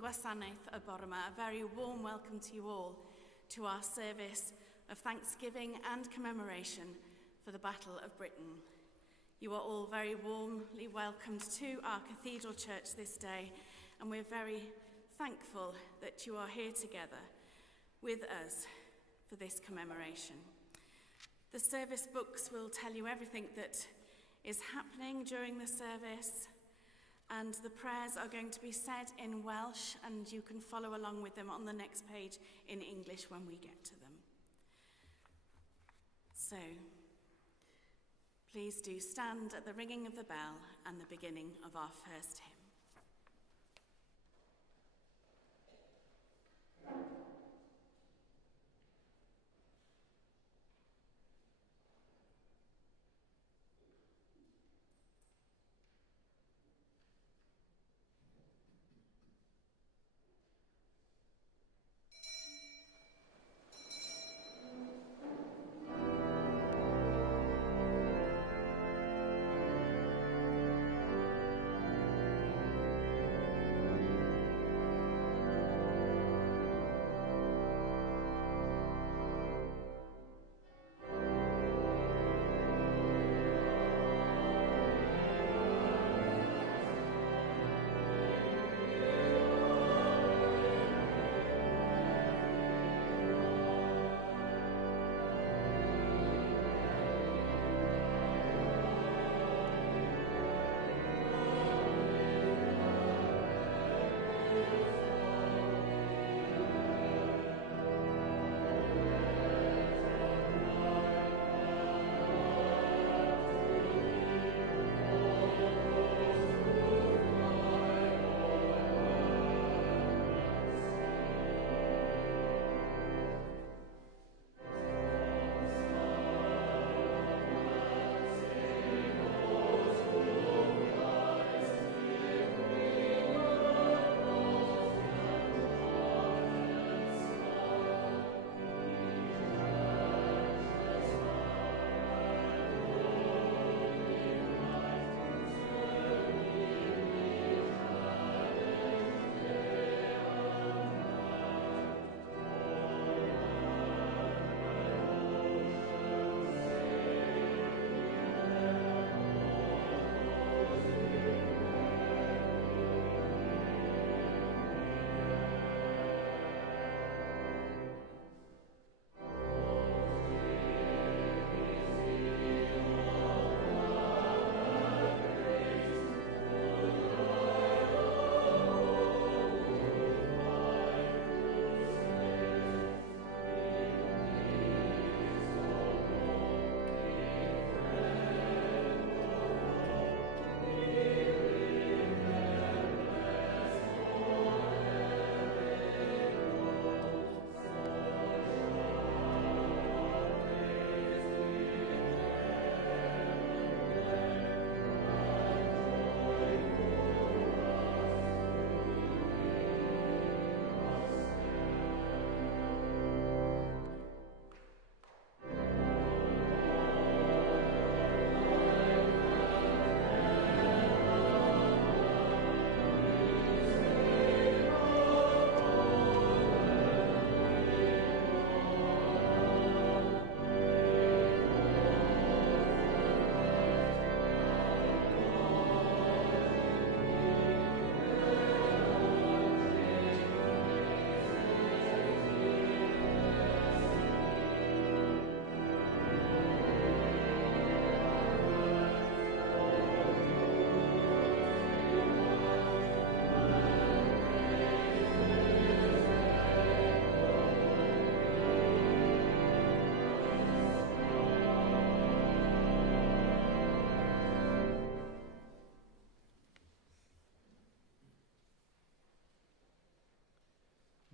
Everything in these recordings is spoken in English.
Gwasanaeth Coffa, a very warm welcome to you all to our service of thanksgiving and commemoration for the Battle of Britain. You are all very warmly welcomed to our cathedral church this day, and we're very thankful that you are here together with us for this commemoration. The service books will tell you everything that is happening during the service, and the prayers are going to be said in Welsh, and you can follow along with them on the next page in English when we get to them. So, please do stand at the ringing of the bell and the beginning of our first hymn.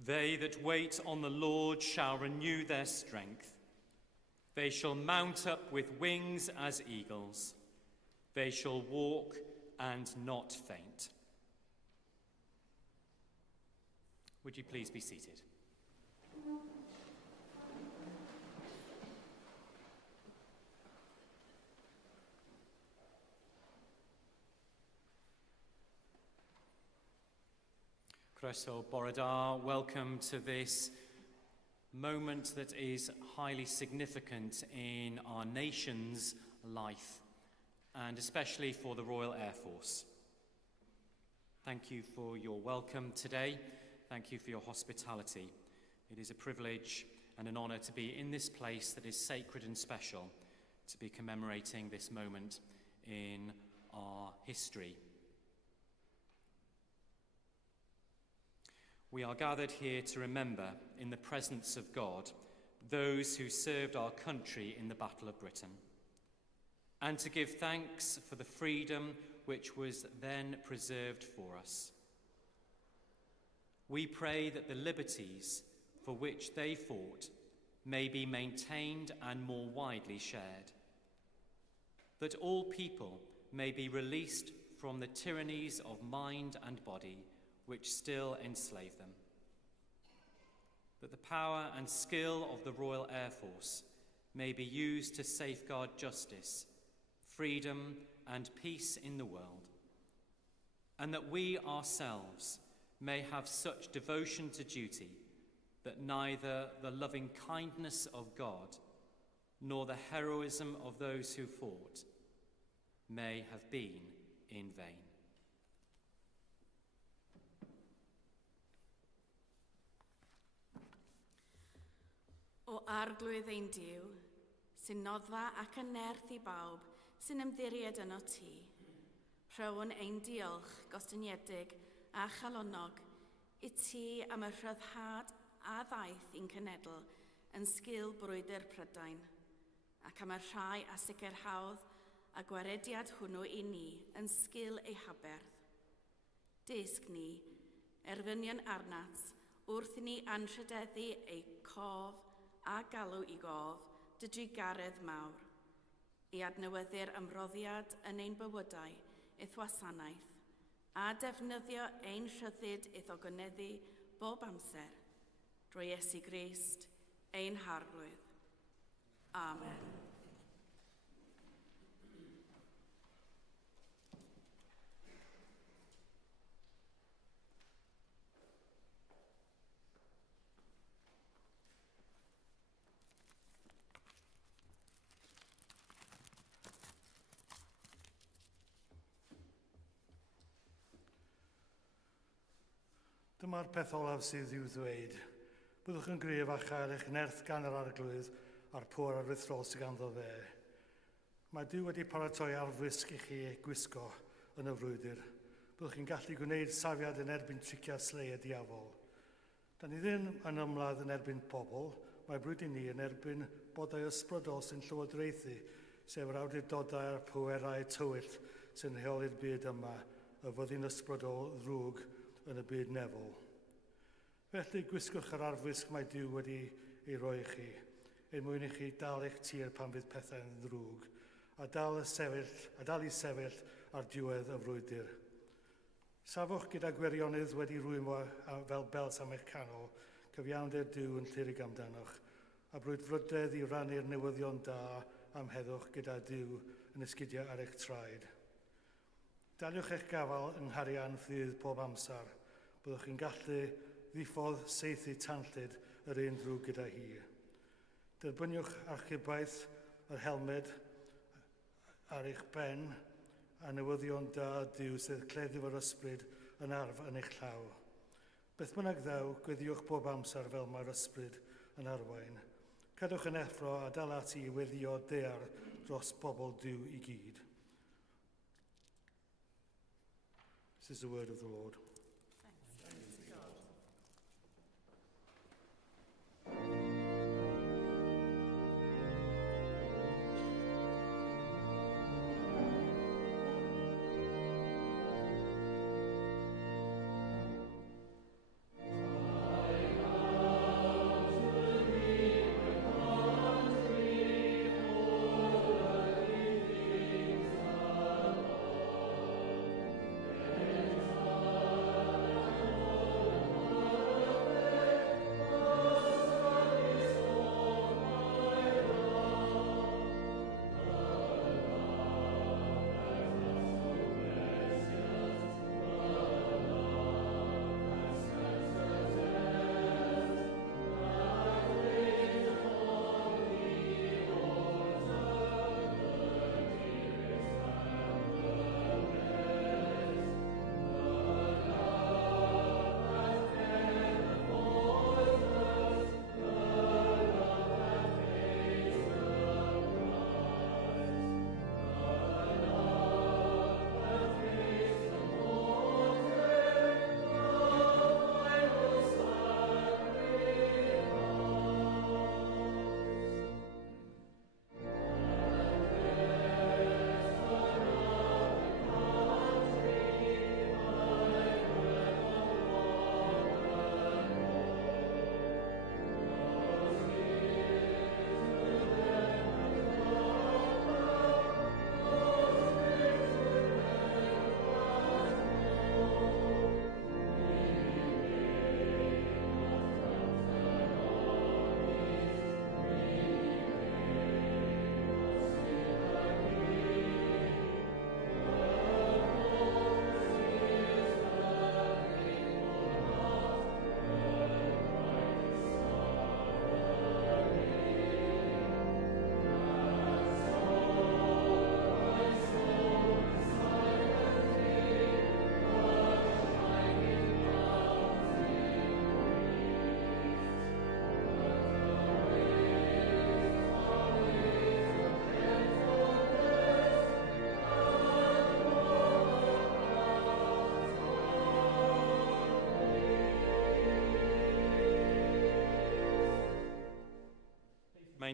They that wait on the Lord shall renew their strength. They shall mount up with wings as eagles. They shall walk and not faint. Would you please be seated? Croeso bore da, welcome to this moment that is highly significant in our nation's life, and especially for the Royal Air Force. Thank you for your welcome today. Thank you for your hospitality. It is a privilege and an honour to be in this place that is sacred and special, to be commemorating this moment in our history. We are gathered here to remember, in the presence of God, those who served our country in the Battle of Britain, and to give thanks for the freedom which was then preserved for us. We pray that the liberties for which they fought may be maintained and more widely shared, that all people may be released from the tyrannies of mind and body which still enslave them, that the power and skill of the Royal Air Force may be used to safeguard justice, freedom, and peace in the world, and that we ourselves may have such devotion to duty that neither the loving kindness of God nor the heroism of those who fought may have been in vain. O arglwydd ein Duw, sy'n noddfa ac yn nerth i bawb sy'n ymddiried yno ti. Rhywun ein diolch gostyniedig a chalonnog i ti am y rhyddhad a ddaeth i'n cenedl yn sgil Brwydr Prydain, ac am y rhai a sicrhawdd a gwarediad hwnnw i ni yn sgil ei haberth. Desg ni, erfynion arnat, wrth i ni anrhydeddu ei cof a galw i gof, dydw garedd mawr, i adnewyddu'r ymroddiad yn ein bywydau, eith wasanaeth, a defnyddio ein rhyddid eith o gyneddu bob amser, drwy Iesu Grist, ein harglwydd. Amen. Dyma'r peth olaf sydd i'w ddweud. Byddwch yn gref a chael eich nerth gan yr arglwydd a'r pŵr arwithrol sydd ganddo fe. Mae Duw wedi paratoi arfwisg i chi gwisgo yn y frwydr. Byddwch chi'n gallu gwneud safiad yn erbyn triciau sleu y diafol. Da ni ddim yn ymladd yn erbyn pobl, mae brwydr ni yn erbyn bodau ysbrydol sy'n llywodraethu, sef yr awdurdodau a'r pwerau tywyll sy'n rheoli'r byd yma, y fyddin ysbrydol ddrwg yn y byd nefol. Felly gwisgwch yr arfwisg mae Duw wedi ei roi i chi, mwyn i chi dal eich tir pan fydd pethau'n ddrwg, a dal i sefyll ar diwedd y frwydr. Safwch gyda gwirionydd wedi rwymo fel belt am eich canol, cyfiawnder Duw yn llirig amdanoch, a brwydfrydedd i rannu'r newyddion da am heddwch gyda Duw yn esgidio ar eich traed. Daliwch eich gafal yng ngharian ffydd pob amser. Byddwch chi'n gallu ddiffodd saethu tanllyd yr un ddrwg gyda hi. Derbyniwch archubaeth yr helmed ar eich ben a newyddion da Duw sydd cleddi fo'r ysbryd yn arf yn eich llaw. Beth bynnag ddaw, gweddiwch bob amser fel mae'r ysbryd yn arwain. Cadwch yn effro a dal ati i weddio dear dros bobl Duw i gyd. This is the word of the Lord. Thanks to God. Amen.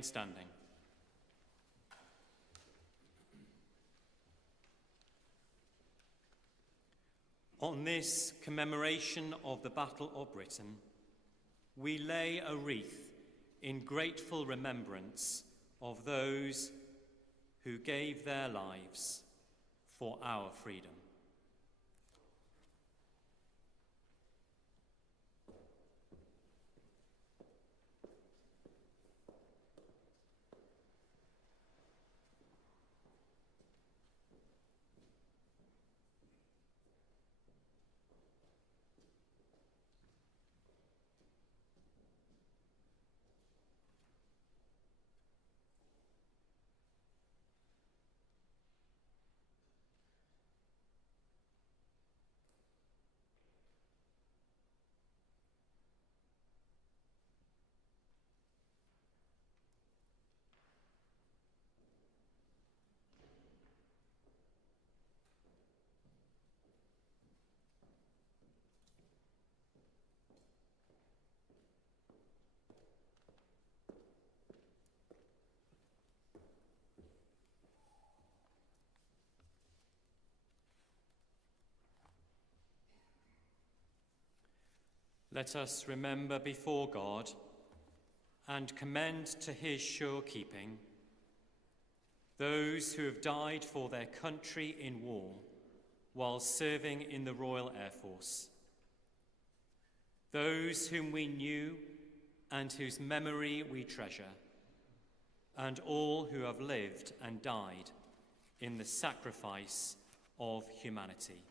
remain standing. On this commemoration of the Battle of Britain, we lay a wreath in grateful remembrance of those who gave their lives for our freedom. Let us remember before God and commend to his sure keeping those who have died for their country in war while serving in the Royal Air Force, those whom we knew and whose memory we treasure, and all who have lived and died in the sacrifice of humanity.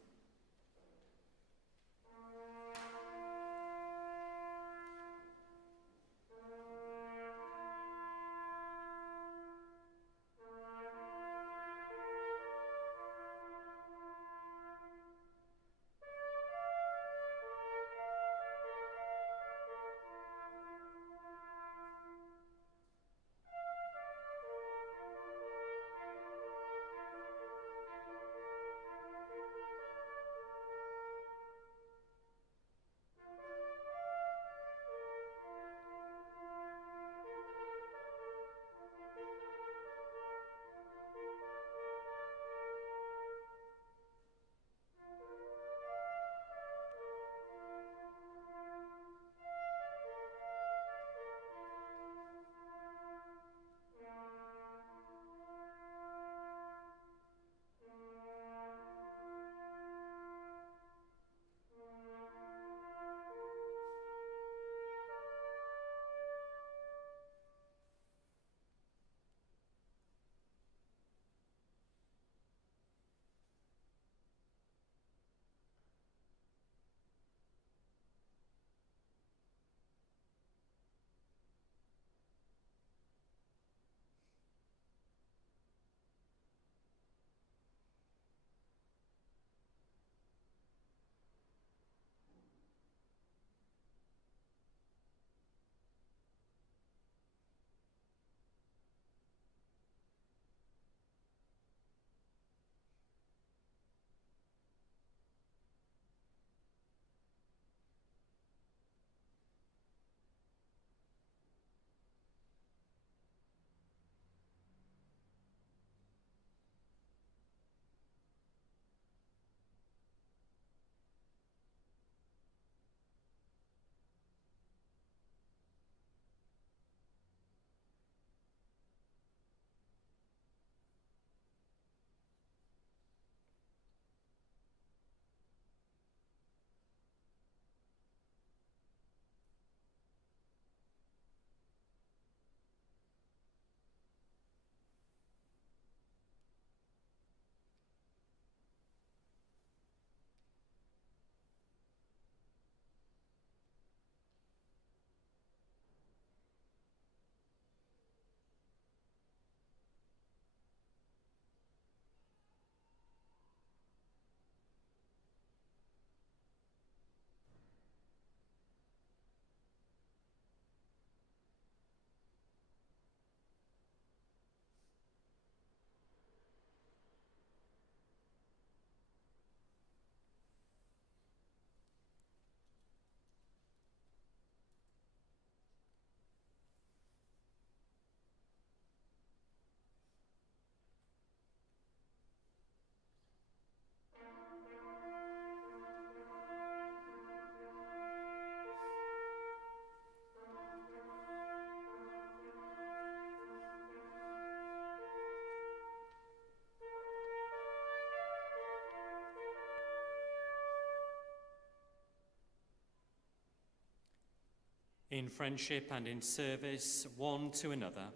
In friendship and in service one to another,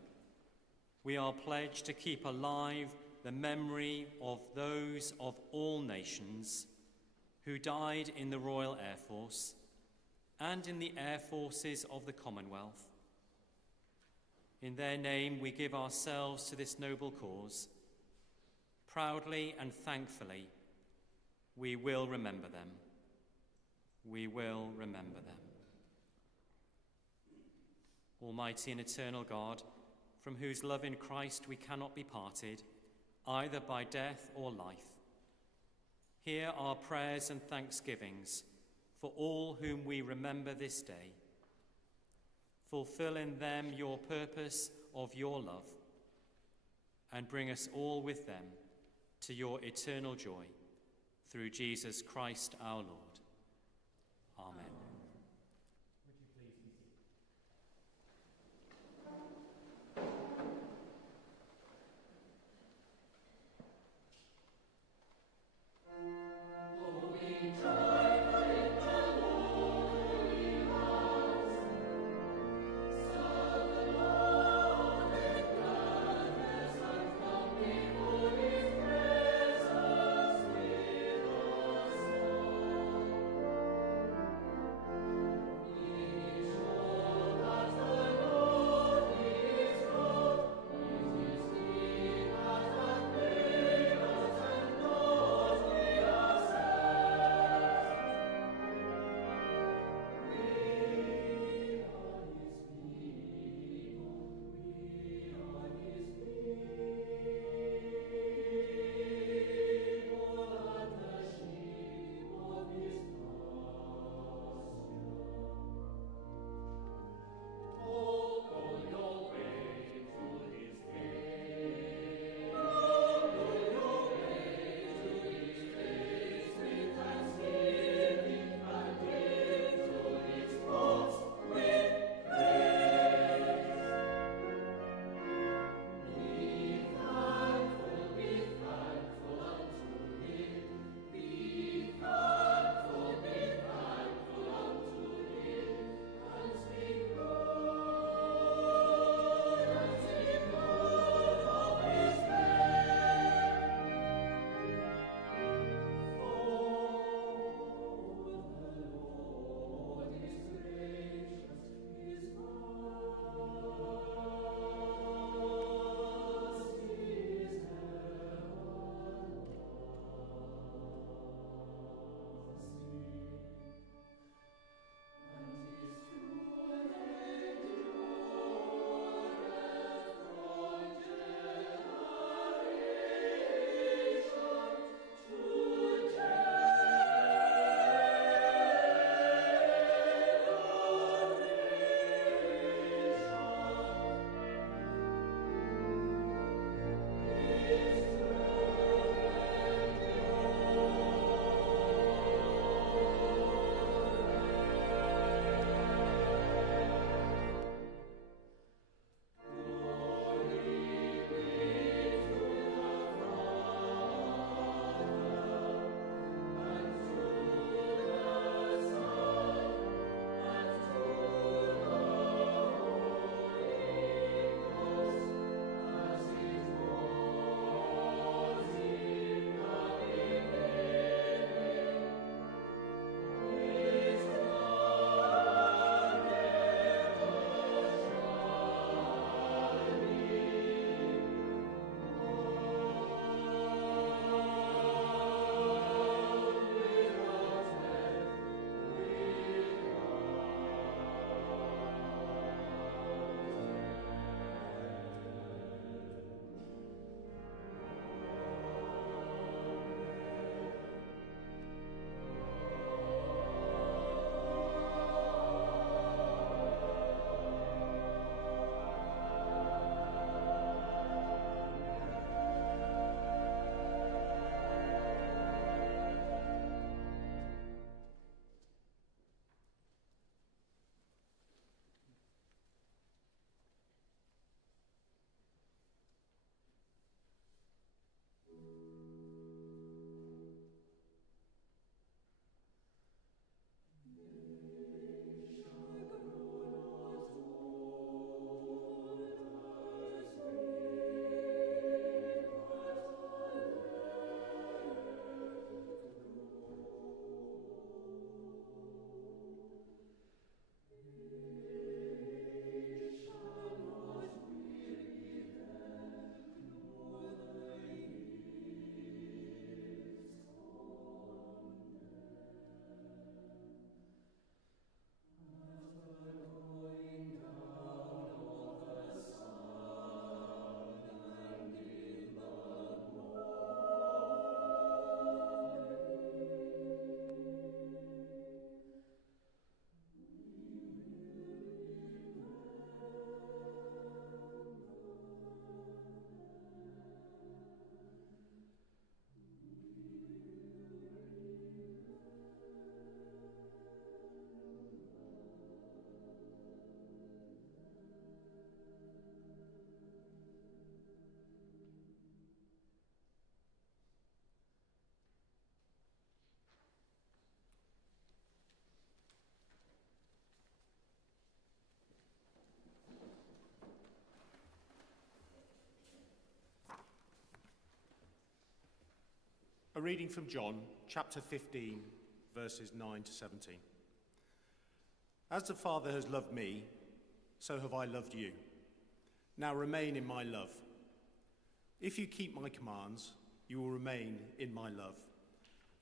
we are pledged to keep alive the memory of those of all nations who died in the Royal Air Force and in the Air Forces of the Commonwealth. In their name, we give ourselves to this noble cause. Proudly and thankfully, we will remember them. We will remember them. Almighty and eternal God, from whose love in Christ we cannot be parted, either by death or life, hear our prayers and thanksgivings for all whom we remember this day. Fulfill in them your purpose of your love, and bring us all with them to your eternal joy, through Jesus Christ our Lord. Amen. Would you please be seated? A reading from John, chapter 15, verses 9 to 17. As the Father has loved me, so have I loved you. Now remain in my love. If you keep my commands, you will remain in my love,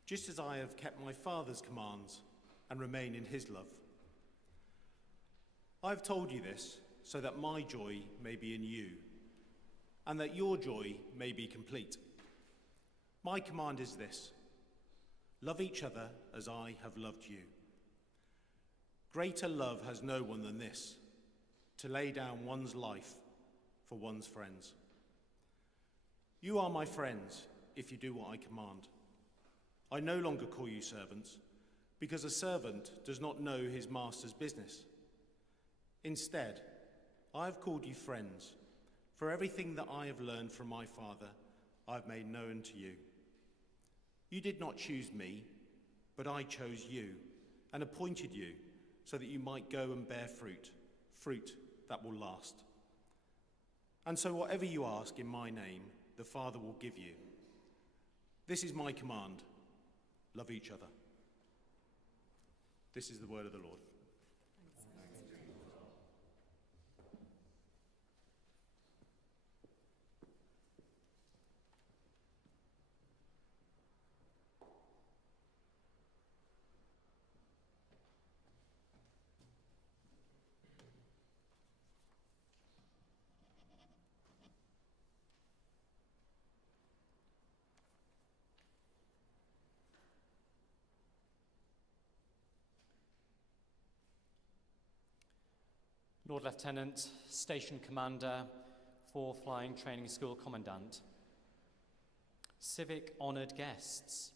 just as I have kept my Father's commands and remain in his love. I have told you this so that my joy may be in you, and that your joy may be complete. My command is this: love each other as I have loved you. Greater love has no one than this, to lay down one's life for one's friends. You are my friends if you do what I command. I no longer call you servants, because a servant does not know his master's business. Instead, I have called you friends, for everything that I have learned from my Father I have made known to you. You did not choose me, but I chose you and appointed you so that you might go and bear fruit, fruit that will last. And so whatever you ask in my name, the Father will give you. This is my command: love each other. This is the word of the Lord. Lord Lieutenant, Station Commander, 4 Flying Training School Commandant, civic honoured guests,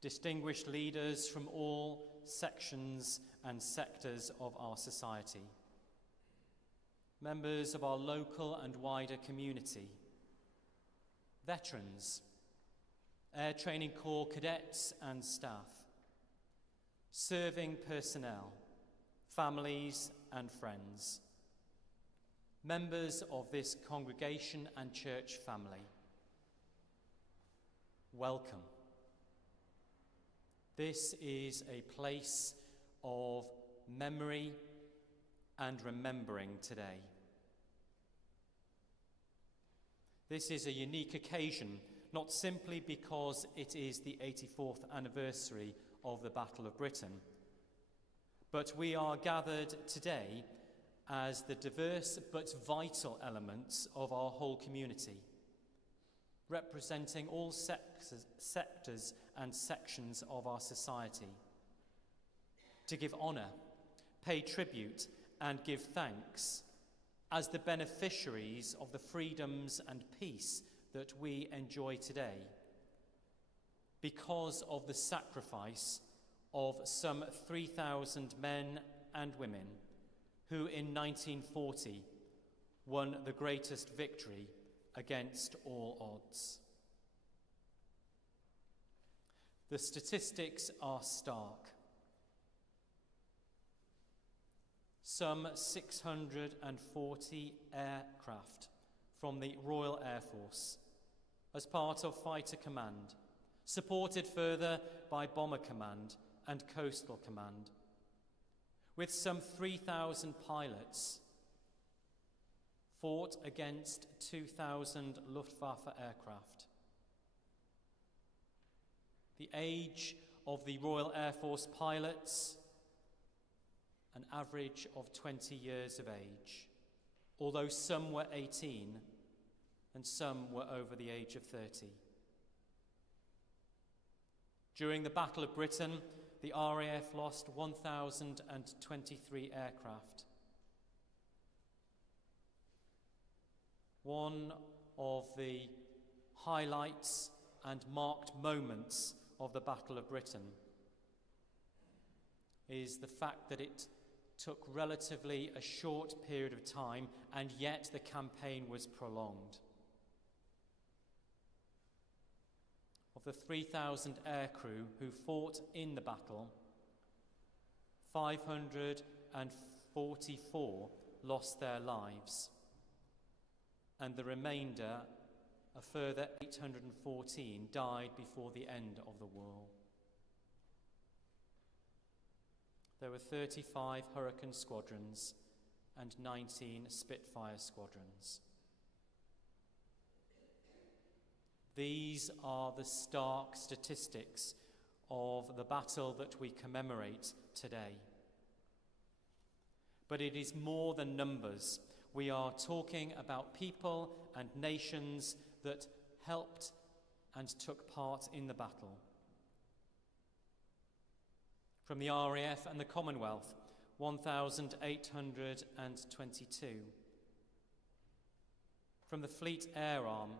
distinguished leaders from all sections and sectors of our society, members of our local and wider community, veterans, Air Training Corps cadets and staff, serving personnel, families and friends, members of this congregation and church family, welcome. This is a place of memory and remembering today. This is a unique occasion, not simply because it is the 84th anniversary of the Battle of Britain, but we are gathered today as the diverse but vital elements of our whole community, representing all sectors and sections of our society, to give honour, pay tribute and give thanks as the beneficiaries of the freedoms and peace that we enjoy today, because of the sacrifice of some 3,000 men and women who in 1940 won the greatest victory against all odds. The statistics are stark. Some 640 aircraft from the Royal Air Force as part of Fighter Command, supported further by Bomber Command and Coastal Command, with some 3,000 pilots, fought against 2,000 Luftwaffe aircraft. The age of the Royal Air Force pilots, an average of 20 years of age, although some were 18 and some were over the age of 30. During the Battle of Britain, the RAF lost 1,023 aircraft. One of the highlights and marked moments of the Battle of Britain is the fact that it took relatively a short period of time, and yet the campaign was prolonged. Of the 3,000 aircrew who fought in the battle, 544 lost their lives, and the remainder a further 814 died before the end of the war. There were 35 Hurricane squadrons and 19 Spitfire squadrons. These are the stark statistics of the battle that we commemorate today. But it is more than numbers. We are talking about people and nations that helped and took part in the battle. From the RAF and the Commonwealth, 1,822. From the Fleet Air Arm,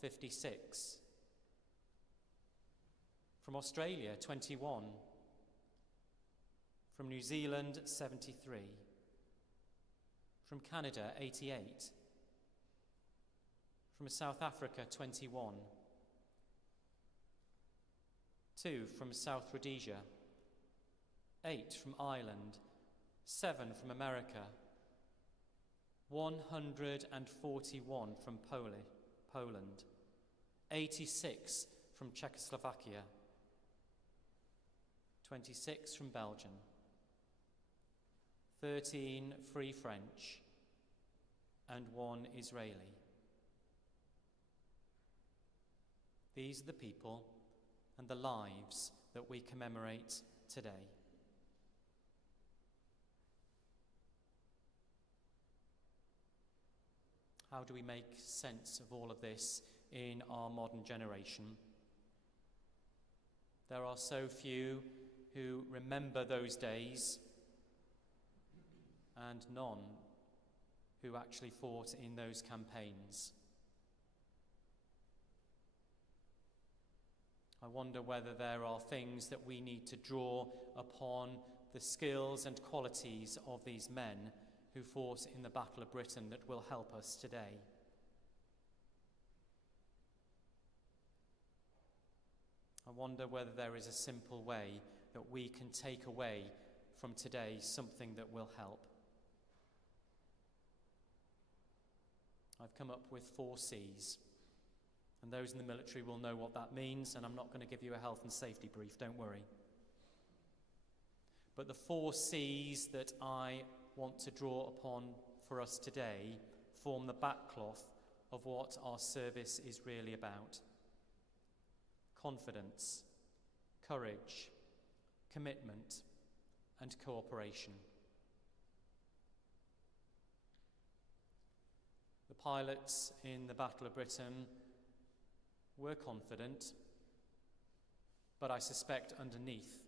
56. From Australia, 21. From New Zealand, 73. From Canada, 88. From South Africa, 21. 2 from South Rhodesia. 8 from Ireland. 7 from America. 141 from Poland. 86 from Czechoslovakia. 26 from Belgium. 13 Free French, and 1 Israeli. These are the people and the lives that we commemorate today. How do we make sense of all of this in our modern generation? There are so few who remember those days, and none who actually fought in those campaigns. I wonder whether there are things that we need to draw upon the skills and qualities of these men who fought in the Battle of Britain that will help us today. I wonder whether there is a simple way that we can take away from today something that will help. I've come up with 4 C's, and those in the military will know what that means, and I'm not going to give you a health and safety brief, don't worry. But the 4 C's that I want to draw upon for us today form the backcloth of what our service is really about. Confidence, courage, commitment, and cooperation. The pilots in the Battle of Britain were confident, but I suspect underneath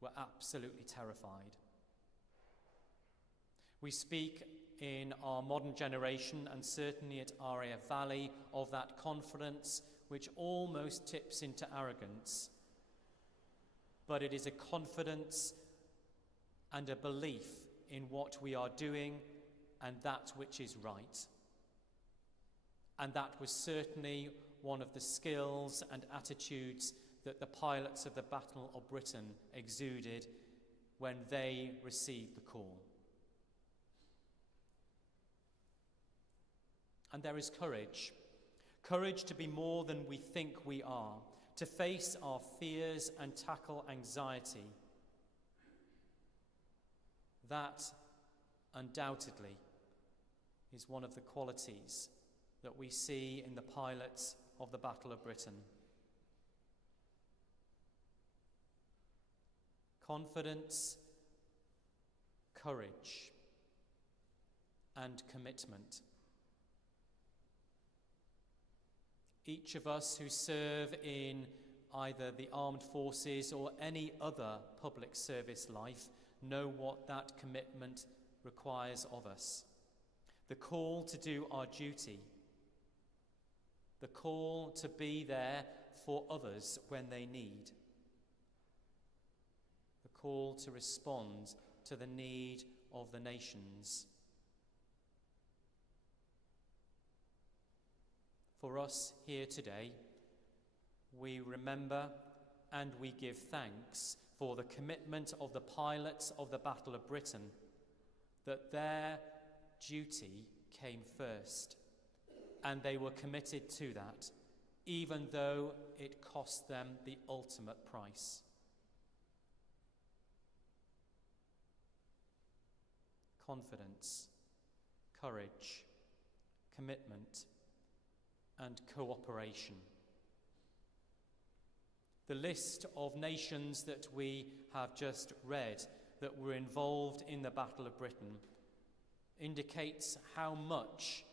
were absolutely terrified. We speak in our modern generation, and certainly at RAF Valley, of that confidence which almost tips into arrogance. But it is a confidence and a belief in what we are doing and that which is right. And that was certainly one of the skills and attitudes that the pilots of the Battle of Britain exuded when they received the call. And there is courage. Courage to be more than we think we are, to face our fears and tackle anxiety. That, undoubtedly, is one of the qualities that we see in the pilots of the Battle of Britain. Confidence, courage, and commitment. Each of us who serve in either the armed forces or any other public service life know what that commitment requires of us. The call to do our duty. The call to be there for others when they need. The call to respond to the need of the nations. For us here today, we remember and we give thanks for the commitment of the pilots of the Battle of Britain, that their duty came first. and they were committed to that, even though it cost them the ultimate price. Confidence, courage, commitment, and cooperation. The list of nations that we have just read that were involved in the Battle of Britain indicates how much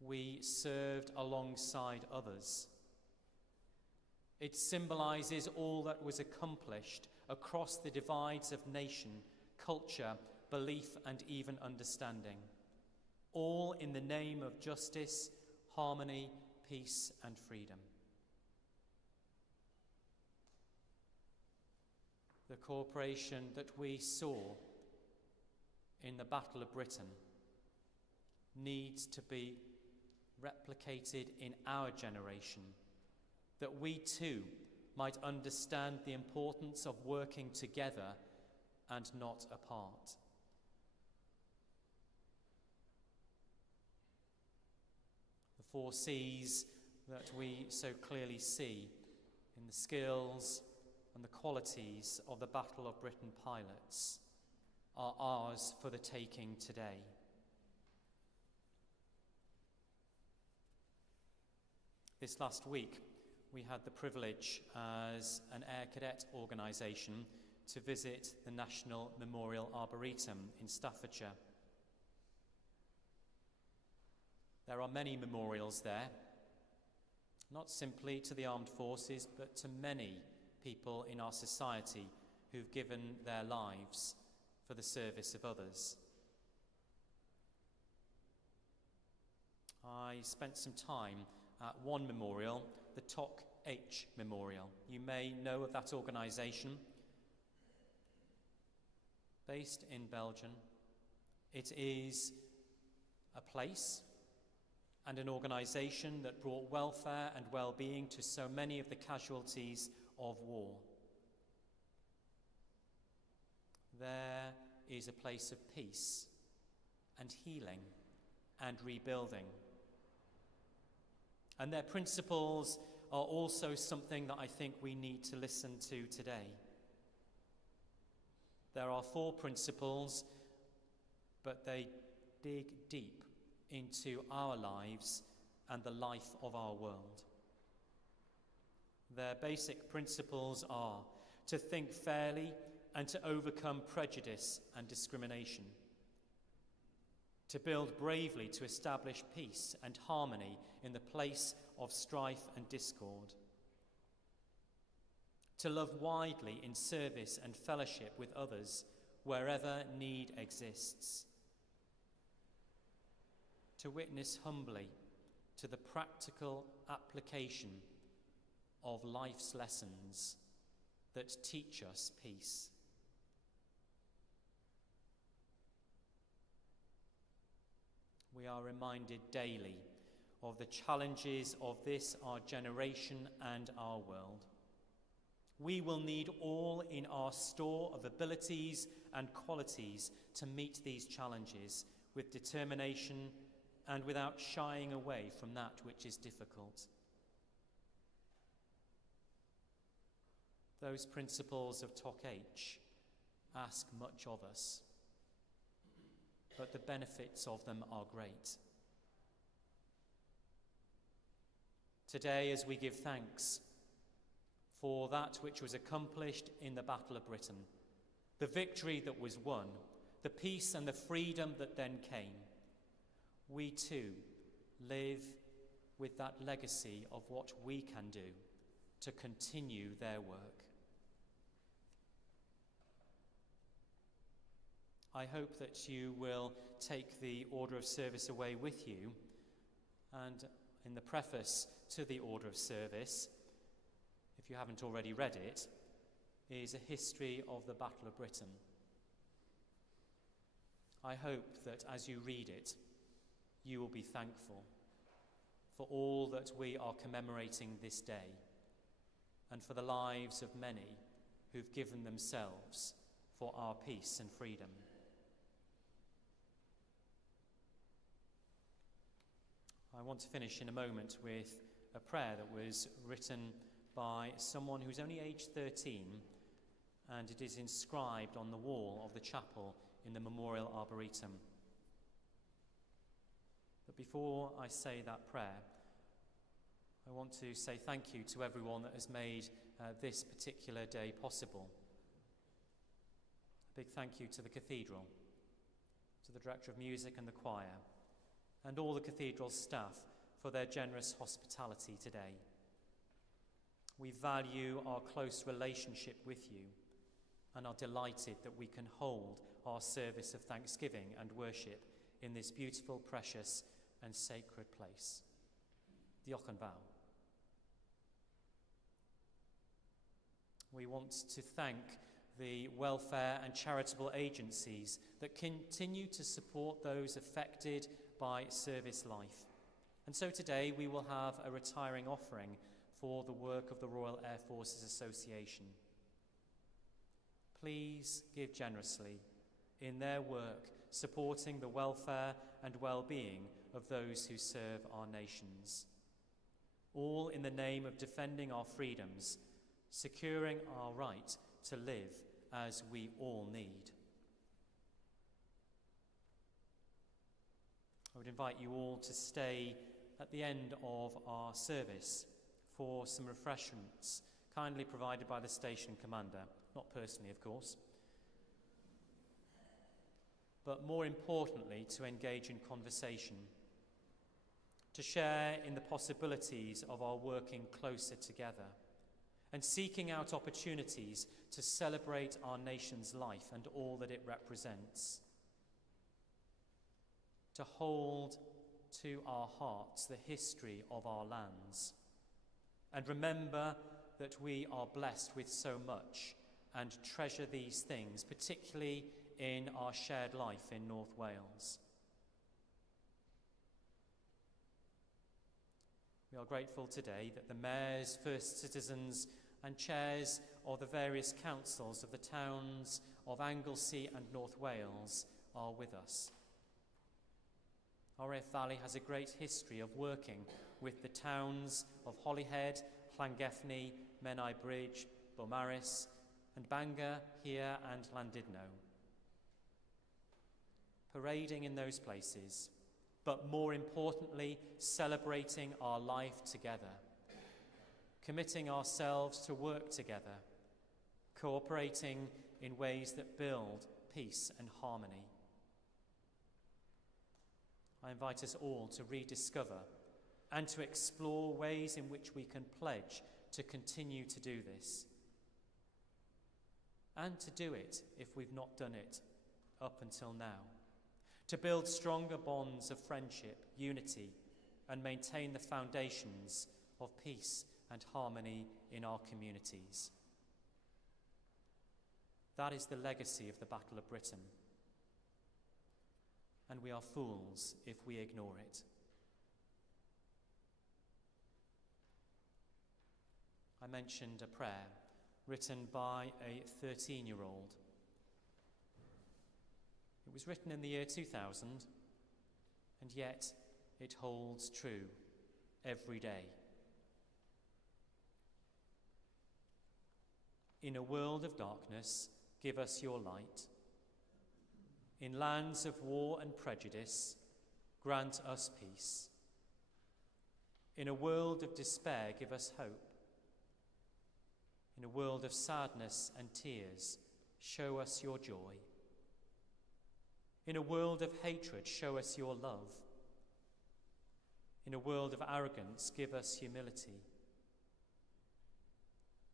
we served alongside others. It symbolises all that was accomplished across the divides of nation, culture, belief, and even understanding, all in the name of justice, harmony, peace, and freedom. The cooperation that we saw in the Battle of Britain needs to be replicated in our generation, that we too might understand the importance of working together and not apart. The 4 C's that we so clearly see in the skills and the qualities of the Battle of Britain pilots are ours for the taking today. This last week, we had the privilege as an Air Cadet organisation to visit the National Memorial Arboretum in Staffordshire. There are many memorials there, not simply to the armed forces, but to many people in our society who've given their lives for the service of others. I spent some time at one memorial, the Tok H Memorial. You may know of that organisation. Based in Belgium, it is a place and an organisation that brought welfare and well-being to so many of the casualties of war. There is a place of peace and healing and rebuilding. And their principles are also something that I think we need to listen to today. There are 4 principles, but they dig deep into our lives and the life of our world. Their basic principles are to think fairly and to overcome prejudice and discrimination, to build bravely to establish peace and harmony in the place of strife and discord, to love widely in service and fellowship with others wherever need exists, to witness humbly to the practical application of life's lessons that teach us peace. We are reminded daily of the challenges of this, our generation and our world. We will need all in our store of abilities and qualities to meet these challenges with determination and without shying away from that which is difficult. Those principles of Tok H ask much of us, but the benefits of them are great. Today, as we give thanks for that which was accomplished in the Battle of Britain, the victory that was won, the peace and the freedom that then came, we too live with that legacy of what we can do to continue their work. I hope that you will take the order of service away with you, and in the preface to the order of service, if you haven't already read it, is a history of the Battle of Britain. I hope that as you read it, you will be thankful for all that we are commemorating this day and for the lives of many who've given themselves for our peace and freedom. I want to finish in a moment with a prayer that was written by someone who's only aged 13, and it is inscribed on the wall of the chapel in the Memorial Arboretum. But before I say that prayer, I want to say thank you to everyone that has made this particular day possible. A big thank you to the cathedral, to the director of music and the choir, and all the cathedral staff for their generous hospitality today. We value our close relationship with you and are delighted that we can hold our service of thanksgiving and worship in this beautiful, precious and sacred place. Diolch yn fawr. We want to thank the welfare and charitable agencies that continue to support those affected by service life. And so today we will have a retiring offering for the work of the Royal Air Forces Association. Please give generously in their work supporting the welfare and well-being of those who serve our nations. All in the name of defending our freedoms, securing our right to live as we all need. I would invite you all to stay at the end of our service for some refreshments kindly provided by the station commander, not personally of course, but more importantly to engage in conversation, to share in the possibilities of our working closer together and seeking out opportunities to celebrate our nation's life and all that it represents, to hold to our hearts the history of our lands, and remember that we are blessed with so much and treasure these things, particularly in our shared life in North Wales. We are grateful today that the mayors, first citizens and chairs of the various councils of the towns of Anglesey and North Wales are with us. Our Earth Valley has a great history of working with the towns of Holyhead, Llangefni, Menai Bridge, Beaumaris, and Bangor, here and Llandudno. Parading in those places, but more importantly, celebrating our life together, committing ourselves to work together, cooperating in ways that build peace and harmony. I invite us all to rediscover and to explore ways in which we can pledge to continue to do this, and to do it if we've not done it up until now, to build stronger bonds of friendship, unity, and maintain the foundations of peace and harmony in our communities. That is the legacy of the Battle of Britain, and we are fools if we ignore it. I mentioned a prayer written by a 13-year-old. It was written in the year 2000, and yet it holds true every day. In a world of darkness, give us your light. In lands of war and prejudice, grant us peace. In a world of despair, give us hope. In a world of sadness and tears, show us your joy. In a world of hatred, show us your love. In a world of arrogance, give us humility.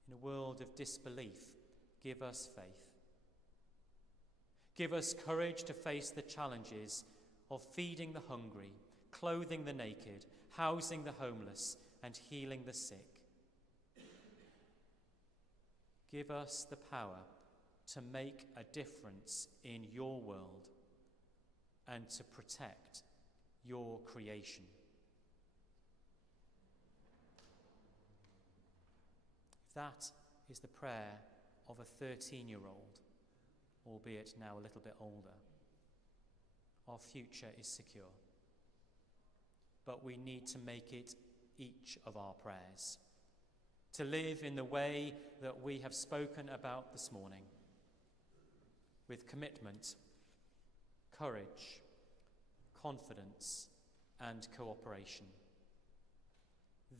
In a world of disbelief, give us faith. Give us courage to face the challenges of feeding the hungry, clothing the naked, housing the homeless, and healing the sick. Give us the power to make a difference in your world and to protect your creation. That is the prayer of a 13-year-old, albeit now a little bit older. Our future is secure. but we need to make it each of our prayers. To live in the way that we have spoken about this morning, with commitment, courage, confidence, and cooperation.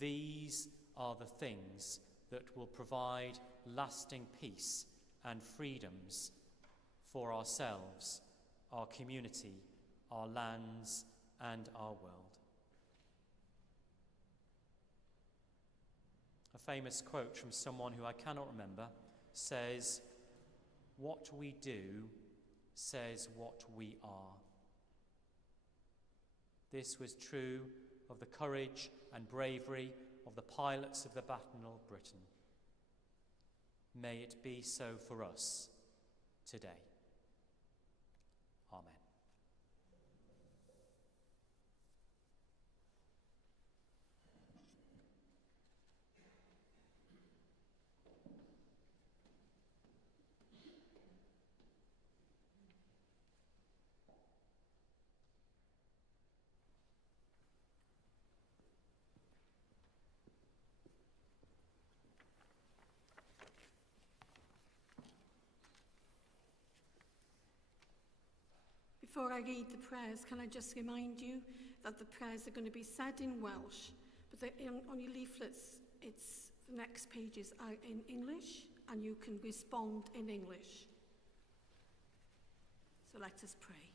These are the things that will provide lasting peace and freedoms for ourselves, our community, our lands, and our world. A famous quote from someone who I cannot remember says, "What we do says what we are." This was true of the courage and bravery of the pilots of the Battle of Britain. May it be so for us today. Amen. Before I read the prayers, can I just remind you that the prayers are going to be said in Welsh, but on your leaflets, the next pages are in English, and you can respond in English. So let us pray.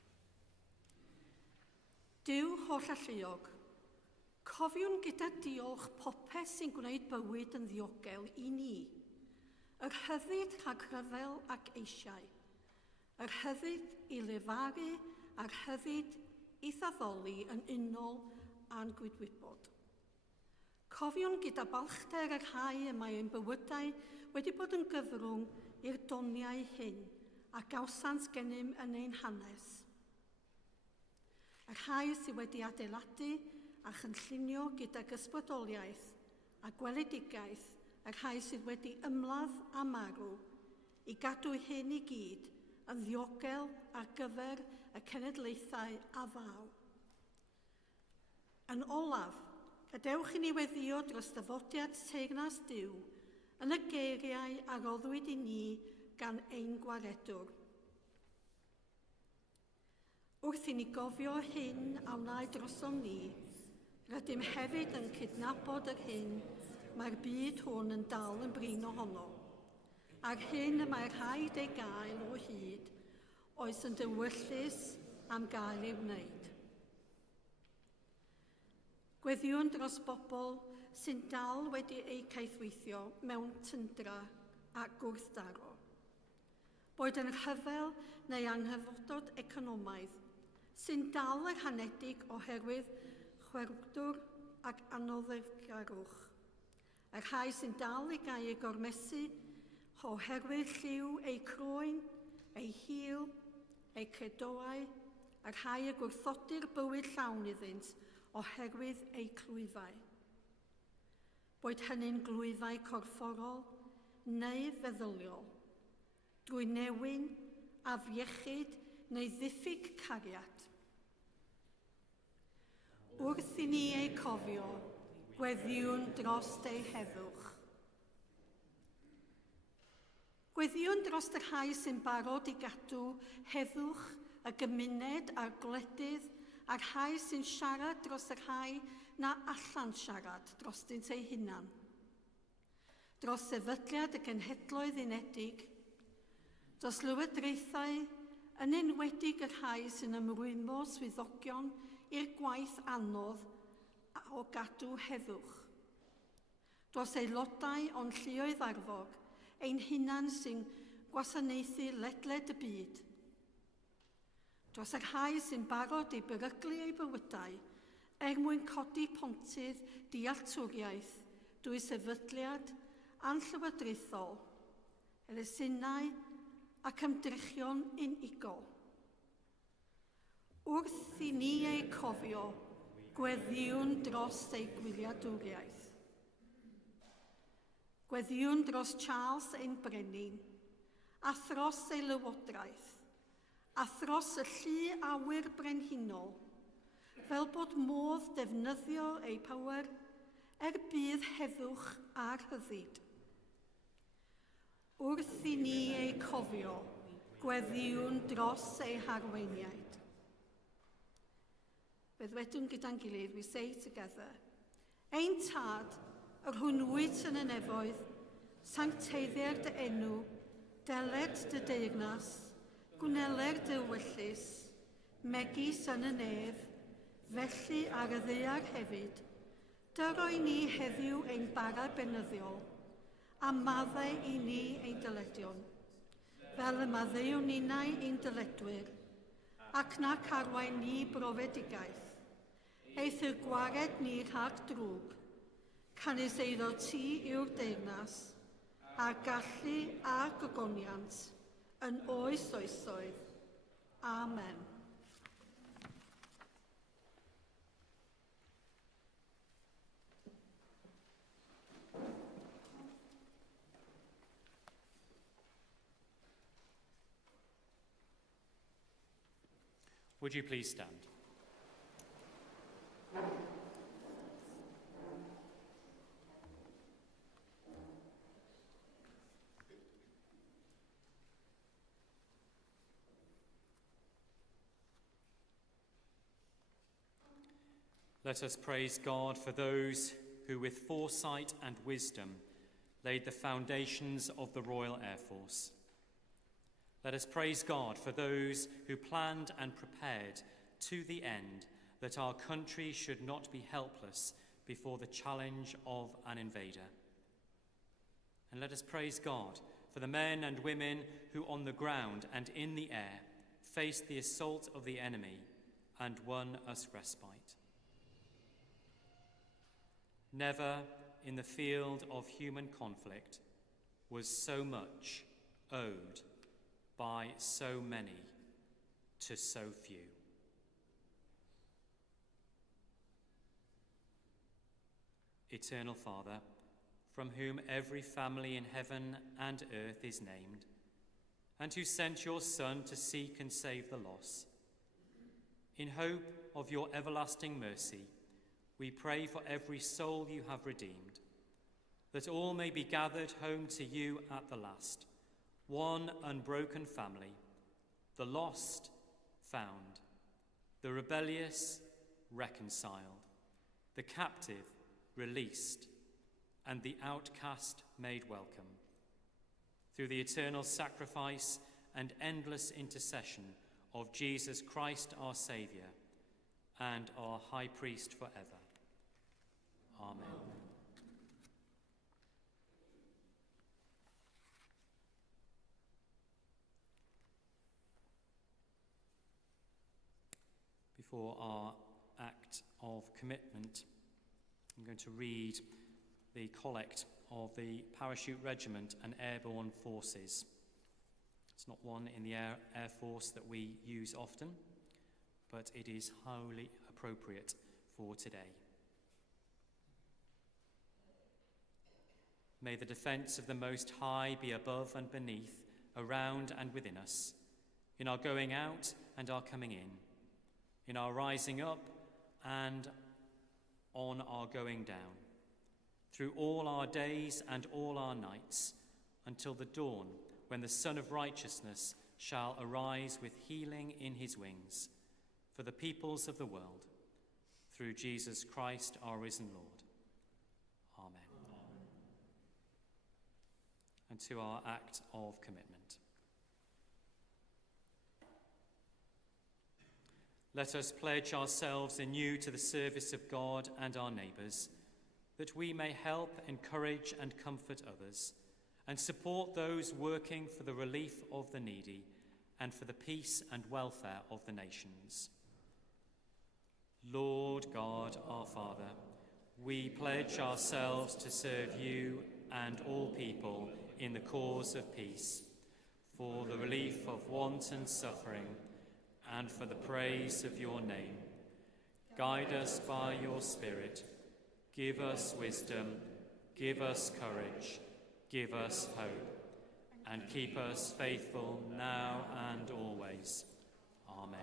Duw holl a lluog, cofiwn gyda diolch popeth sy'n gwneud bywyd yn ddiogel I ni, yr hyddid rhag rhyfel ac eisiau, yr hyddid I lefaru a'r hyddid I ddaddoli yn unol a'n gwydwybod. Cofiwn gyda balchder yr rhai y mae ein bywydau wedi bod yn gyfrwng i'r doniau hyn a gawsant gennym yn ein hanes. Yr rhai sydd wedi adeiladu a chynllunio gyda gysbrydoliaeth a gweledigaeth, yr rhai sydd wedi ymladd a marw I gadw hyn I gyd yn ddiogel ar gyfer y cenedlaethau a ddaw. Yn olaf, gadewch I ni weddio dros dyfodiad teyrnas Duw yn y geiriau a roddwyd I ni gan ein gwaredwr. Wrth I ni gofio hyn a wnaed drosom ni, rydym hefyd yn cydnabod yr hyn mae'r byd hwn yn dal yn brin ohono, a'r hyn y mae'r rhaid ei gael o hyd, oes yn dywyllus am gael ei wneud. Gweddiwn dros bobl sy'n dal wedi ei caethweithio mewn tyndra a gwrthdaro. Boed yn rhyfel neu anghyfodod economaidd, sy'n dal yr hanedig oherwydd chwerwgdwr ac anoddefgarwch. Y rhai sy'n dal I gael ei gormesu oherwydd lliw ei croen, ei hil, ei credoau, a rhai y gwrthodir bywyd llawn iddynt oherwydd ei clwyfau. Boed hynny'n glwyfau corfforol neu feddyliol, drwy newyn, afiechyd neu ddiffyg cariad. Wrth I ni ei cofio, gweddiwn dros ei heddwch. Gweddiwn dros y rhai sy'n barod I gadw heddwch y gymuned a'r gwledydd a'r rhai sy'n siarad dros y rhai na allan siarad dros dynt ei hunan. Dros sefydliad y genhedloedd unedig, dros lywodraethau, yn enwedig y rhai sy'n ymrwymo swyddogion i'r gwaith anodd o gadw heddwch. Dros aelodau o'n lluoedd arfog, ein hunan sy'n gwasanaethu ledled y byd. Dros y rhai sy'n barod I beryglu ei bywydau mwyn codi pontydd dealltwriaeth drwy sefydliad anllywodraethol, elusennau ac ymdrechion unigol. Wrth I ni ei cofio, gweddiwn dros ei gwyliadwriaeth. Gweddiwn dros Charles ein brenin, a thros ei lywodraeth, a thros y llu awyr brenhinol, fel bod modd defnyddio eu power bydd heddwch a rhyddid. Wrth i ni ei cofio, gweddiwn dros ei harweiniaid. Fe ddwedwn gyda'n gilydd, we say together, Ein tad, yr hwnwyd yn y nefoedd, sancteiddiau'r dy enw, deled dy deyrnas, gwneler dy wyllus, megis yn y nef, felly ar y ddaear hefyd, dyroi ni heddiw ein bara benyddiol, a maddau i ni ein dyledion, fel y maddeuwn ninnau ein dyledwyr, ac nac arwain ni brofedigaeth, eith y gwared ni rhag drwg, canys eiddo ti yw'r deyrnas, a gallu a gogoniant, yn oes oesoedd. Amen. Would you please stand? Let us praise God for those who with foresight and wisdom laid the foundations of the Royal Air Force. Let us praise God for those who planned and prepared to the end that our country should not be helpless before the challenge of an invader. And let us praise God for the men and women who on the ground and in the air faced the assault of the enemy and won us respite. Never in the field of human conflict was so much owed by so many to so few. Eternal Father, from whom every family in heaven and earth is named, and who sent your Son to seek and save the lost, in hope of your everlasting mercy, we pray for every soul you have redeemed, that all may be gathered home to you at the last, one unbroken family, the lost found, the rebellious reconciled, the captive released, and the outcast made welcome. Through the eternal sacrifice and endless intercession of Jesus Christ our Saviour and our High Priest forever. Amen. Before our act of commitment, I'm going to read the collect of the Parachute Regiment and Airborne Forces. It's not one in the Air Force that we use often, but it is wholly appropriate for today. May the defence of the Most High be above and beneath, around and within us, in our going out and our coming in our rising up and on our going down, through all our days and all our nights, until the dawn, when the Son of Righteousness shall arise with healing in his wings, for the peoples of the world, through Jesus Christ our risen Lord. Amen. And to our act of commitment. Let us pledge ourselves anew to the service of God and our neighbours, that we may help, encourage and comfort others, and support those working for the relief of the needy and for the peace and welfare of the nations. Lord God, our Father, we pledge ourselves to serve you and all people in the cause of peace, for the relief of want and suffering, and for the praise of your name. Guide us by your Spirit. Give us wisdom, give us courage, give us hope, and keep us faithful now and always. Amen.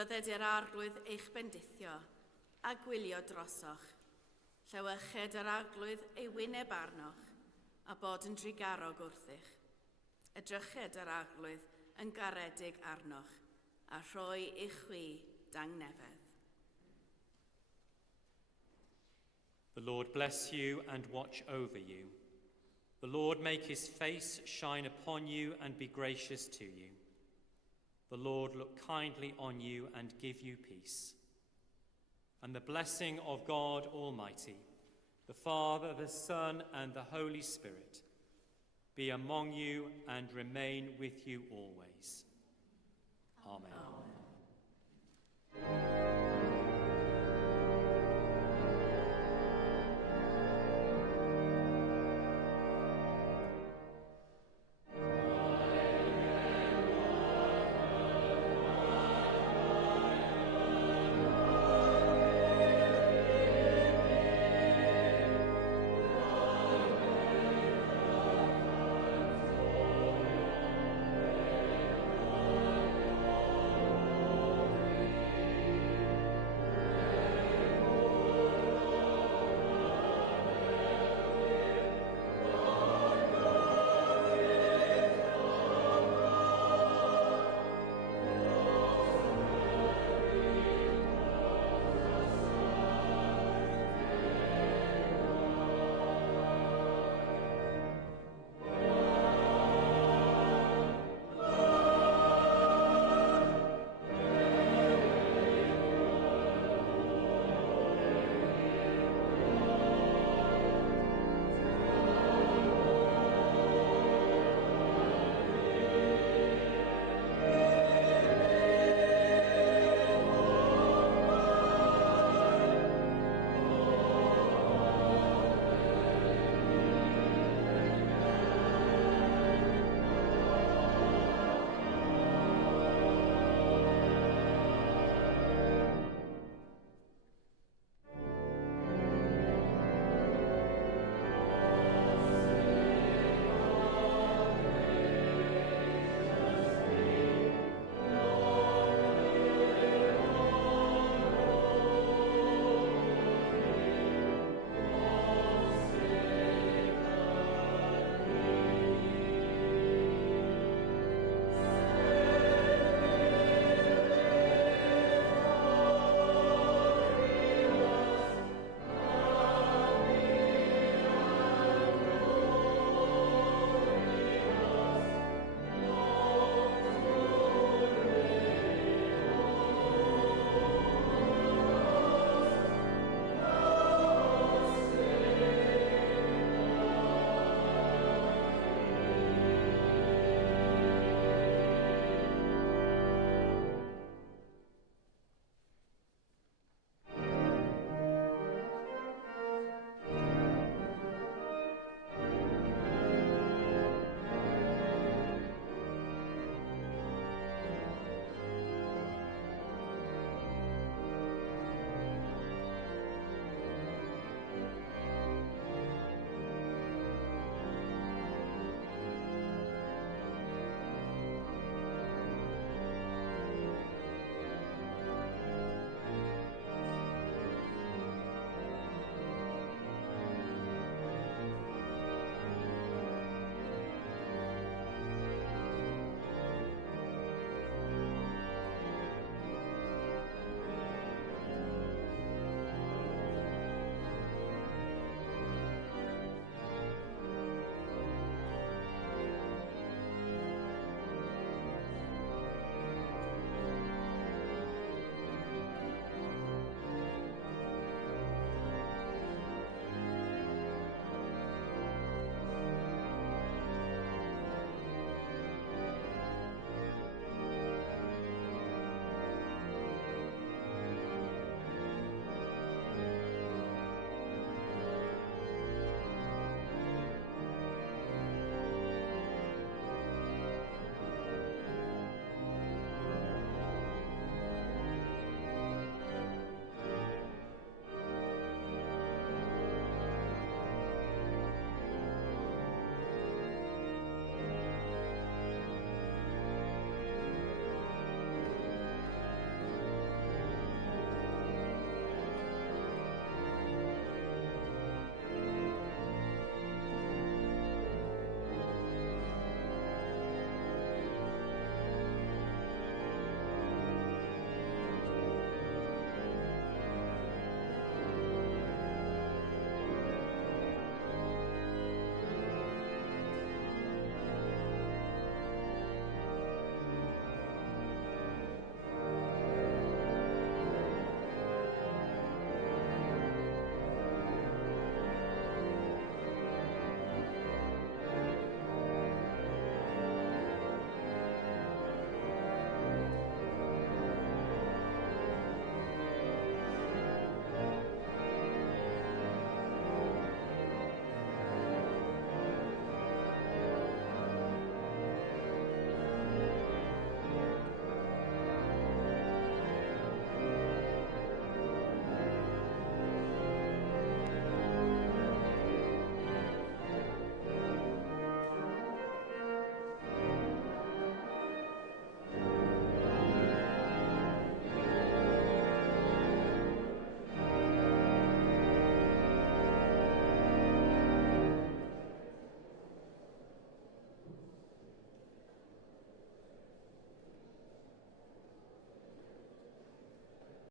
bydded i'r arglwydd eich bendithio a gwylio drosoch. Llewyched yr arglwydd ei wyneb arnoch a bod yn drigarog wrthych. Edryched yr arglwydd yn garedig arnoch a rhoi i'ch chwi dangnefedd. The Lord bless you and watch over you. The Lord make his face shine upon you and be gracious to you. The Lord look kindly on you and give you peace. And the blessing of God Almighty, the Father, the Son, and the Holy Spirit, be among you and remain with you always. Amen. Amen.